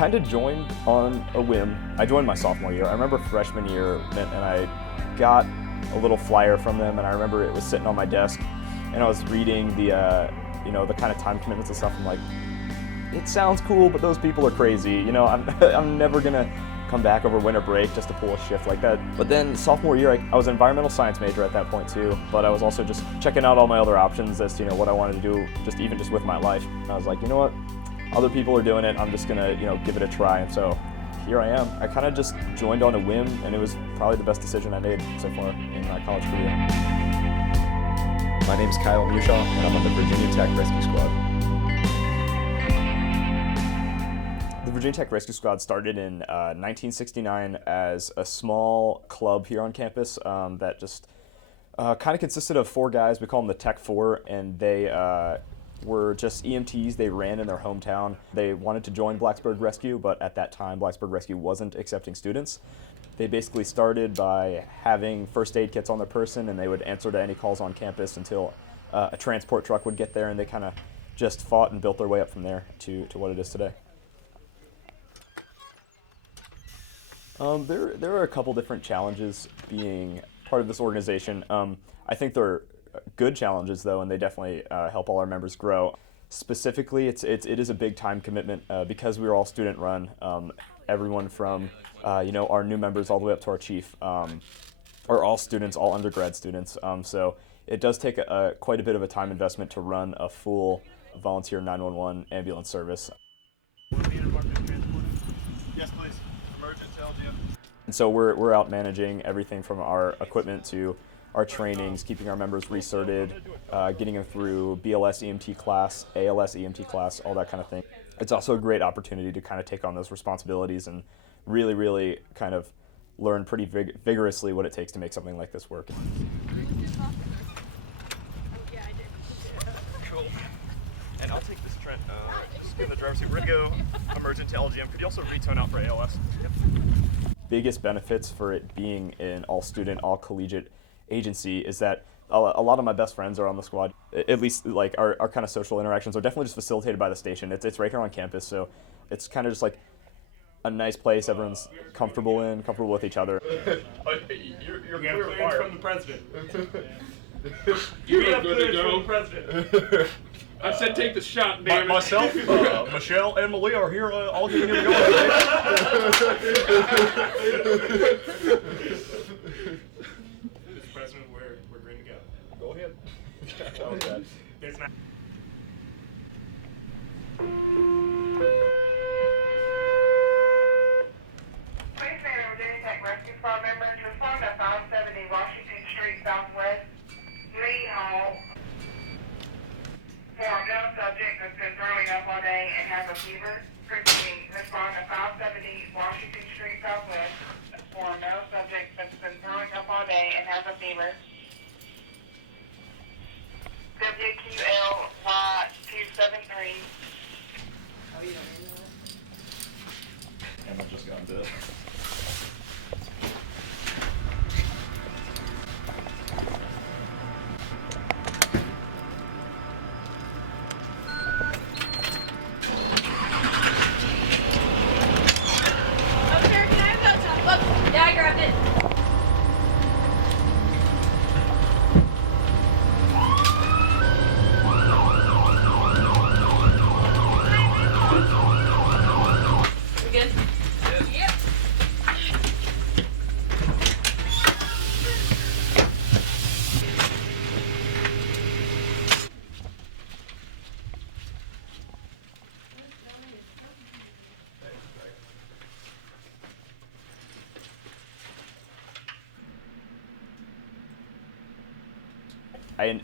kind of joined on a whim. I joined my sophomore year. I remember freshman year, and I got a little flyer from them, and I remember it was sitting on my desk, and I was reading the, the kind of time commitments and stuff. I'm like, it sounds cool, but those people are crazy. I'm never gonna come back over winter break just to pull a shift like that. But then sophomore year, I was an environmental science major at that point too, but I was also just checking out all my other options as to what I wanted to do, even with my life. And I was like, you know what, other people are doing it, I'm just gonna give it a try. And so here I am. I kind of just joined on a whim, and it was probably the best decision I made so far in my college career. My name is Kyle Mewshaw, and I'm on the Virginia Tech Rescue Squad. The Virginia Tech Rescue Squad started in 1969 as a small club here on campus that just kind of consisted of 4 guys. We call them the Tech 4, and they were just EMTs. They ran in their hometown. They wanted to join Blacksburg Rescue, but at that time, Blacksburg Rescue wasn't accepting students. They basically started by having first aid kits on their person, and they would answer to any calls on campus until a transport truck would get there, and they kind of just fought and built their way up from there to what it is today. There are a couple different challenges being part of this organization. I think they're good challenges though, and they definitely help all our members grow. Specifically, it is a big time commitment because we are all student run. Everyone from our new members all the way up to our chief are all students, all undergrad students. So it does take quite a bit of a time investment to run a full volunteer 911 ambulance service. Yes, please. Emergency LGM. And so we're out managing everything from our equipment to our trainings, keeping our members recerted, getting them through BLS EMT class, ALS EMT class, all that kind of thing. It's also a great opportunity to kind of take on those responsibilities and really, really kind of learn pretty vigorously what it takes to make something like this work. Cool. And I'll take this Trent. Just go in the driver's seat. We're gonna go emergency LGM. Could you also retone out for ALS? Yep. Biggest benefits for it being an all-student, all-collegiate agency is that a lot of my best friends are on the squad. At least like our kind of social interactions are definitely just facilitated by the station. It's right here on campus, so it's kind of just like a nice place. Everyone's comfortable with each other. You're cleared from the president. You have cleared to from the president. I said take the shot, damn it. Myself, Michelle, and Malia are here all getting you to go. Mr. President, we're green to go. Go ahead. It's not. Please stand Virginia Tech Rescue Squad members. Respond to 570 Washington Street Southwest, Lee Hall. For a male subject that's been throwing up all day and has a fever, repeating, respond to 570 Washington Street Southwest. For a male subject that's been throwing up all day and has a fever. WQLY273. And I've just gotten to it. Yeah, I grabbed it. We good? Yep.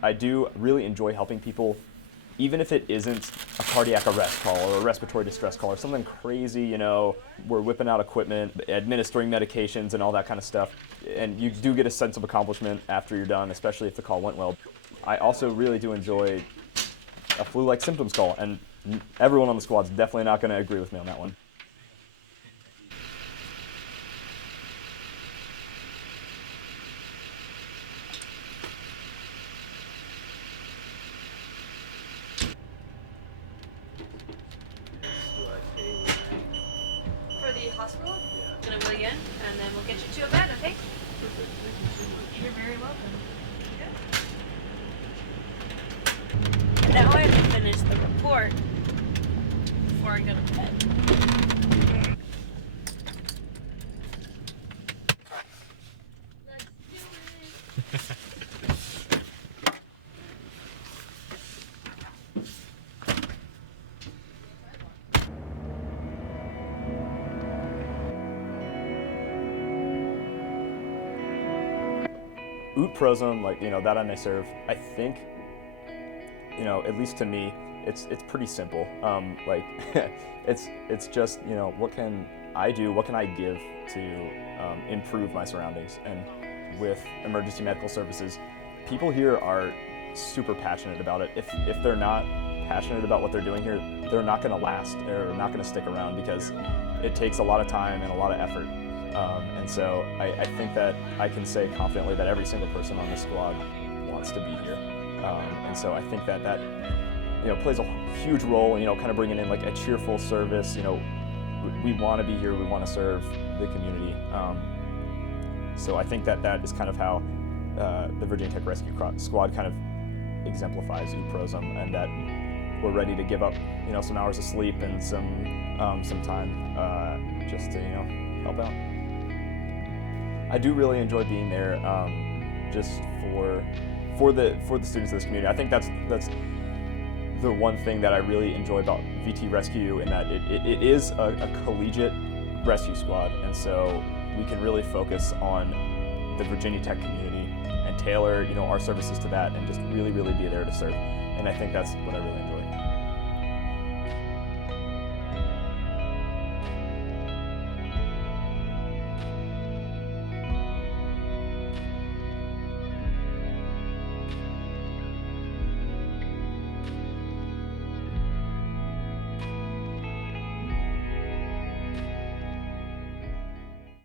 I do really enjoy helping people, even if it isn't a cardiac arrest call or a respiratory distress call or something crazy, we're whipping out equipment, administering medications and all that kind of stuff. And you do get a sense of accomplishment after you're done, especially if the call went well. I also really do enjoy a flu-like symptoms call, and everyone on the squad's definitely not going to agree with me on that one. hospital. Gonna wheel you in, and then we'll get you to a bed, okay? You're very welcome. Good. Now I have to finish the report before I go to bed. Let's do it. Prosim, like, that I serve, I think, at least to me, it's pretty simple. Like, it's just, what can I do? What can I give to improve my surroundings? And with emergency medical services, people here are super passionate about it. If they're not passionate about what they're doing here, they're not going to last. They're not going to stick around because it takes a lot of time and a lot of effort. And so I think that I can say confidently that every single person on this squad wants to be here. And so I think that plays a huge role, kind of bringing in like a cheerful service. We want to be here, we want to serve the community. So I think that is kind of how the Virginia Tech Rescue Squad kind of exemplifies Prosim, and that we're ready to give up, some hours of sleep and some time just to, help out. I do really enjoy being there, just for the students of this community. I think that's the one thing that I really enjoy about VT Rescue, in that it is a collegiate rescue squad, and so we can really focus on the Virginia Tech community and tailor, our services to that, and just really be there to serve. And I think that's what I really enjoy.